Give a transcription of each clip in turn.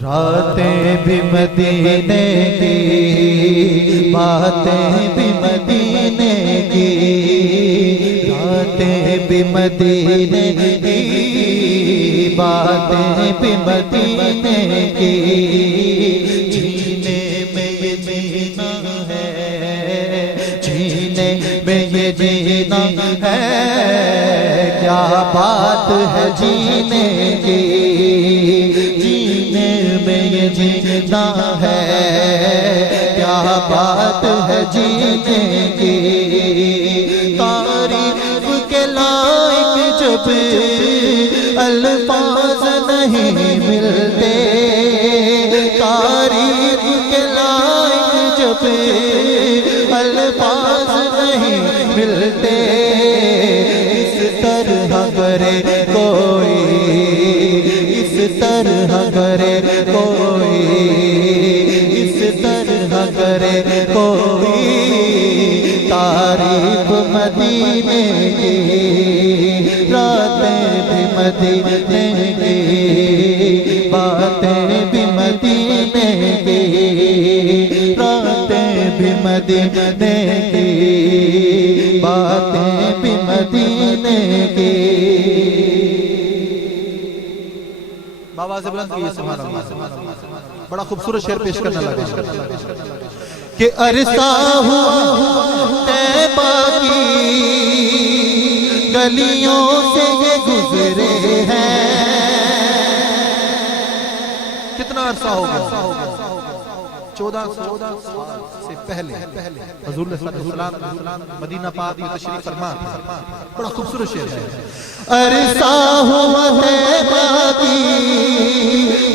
रातें भी मदीने की, बातें भी मदीने की, रातें भी मदीने की, बातें भी मदीने की। जीने में ये जीना है, जीने में ये जीना है, क्या बात है जीने की। जीना है, क्या बात है जीने की। तारीफ के लायक जब अल्फाज नहीं मिलते, तारीफ के लायक जब अल्फाज नहीं मिलते। इस तरह करे कोई, इस तरह करे कोई, इस तरह करे कोई तारीफ मदीने की। रातें भी मदीने की, बातें भी मदीने की, रातें भी मदीने की, बातें भी मदीने की। बाबा से बुलंद कीजिए सुभान अल्लाह। बड़ा खूबसूरत शेर पेश करने लगा कि अरसा हुआ तैबा की गलियों से ये गुजरे हैं। कितना अरसा हो गया? 14 से पहले हुजूर सल्लल्लाहु मदीना पाक में तशरीफ फरमा। बड़ा खूबसूरत शेर है। अरसा हुआ तैबा की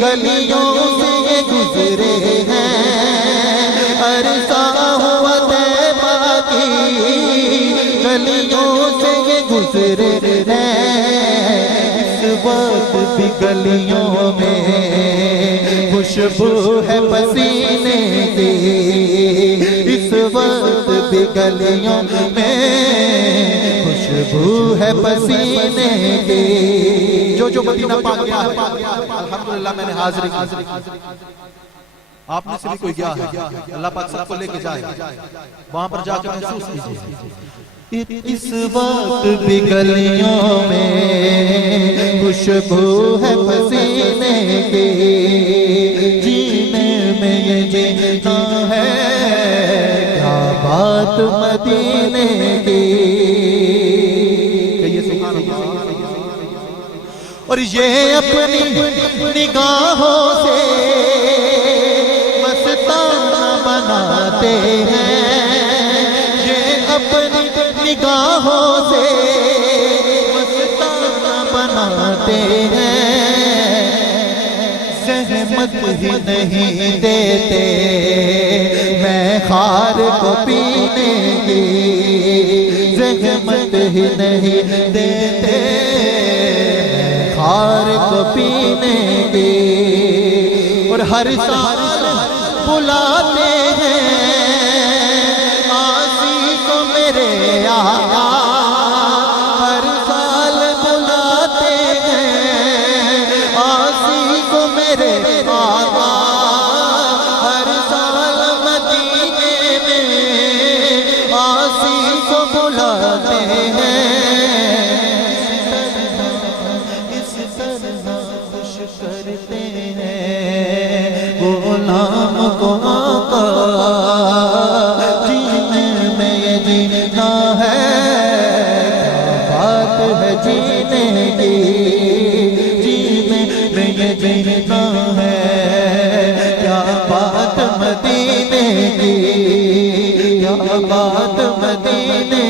गलियों से ये गुजरे हैं। अरसा हुआ तैबा की गलियों से ये गुजरे हैं। इस वक्त भी गलियों में खुशबू है पसीने की। इस वक्त भी गलियों में खुशबू है पसीने की। जो मदीना पाक गया है अल्हम्दुलिल्लाह मैंने हाजिरी की। आपने से भी कोई गया है, अल्लाह पाक सबको लेके जाए, वहां पर जाकर महसूस कीजिए। इस वक्त भी गलियों में खुशबू है पसीने की। जीने में ये जीना है, क्या बात मदीने की। और ये अपनी निगाहों से मस्ताना बनाते हैं। ये अपनी निगाहों से मस्ताना बनाते हैं। ज़हमत ही नहीं देते मैं खार को पीने की। ज़हमत ही नहीं देते खार को पीने की। और हर साल बुलाते हैं आसी को मेरे आका। हर साल बुलाते हैं आसी को मेरे आका। हर साल मदीने में आसी को बुलाते हैं। करते हैं गुलाम को आका। जीने में ये जीना है, क्या बात है जीने की। जीने में ये जीना है, क्या बात मदीने की। क्या बात मदीने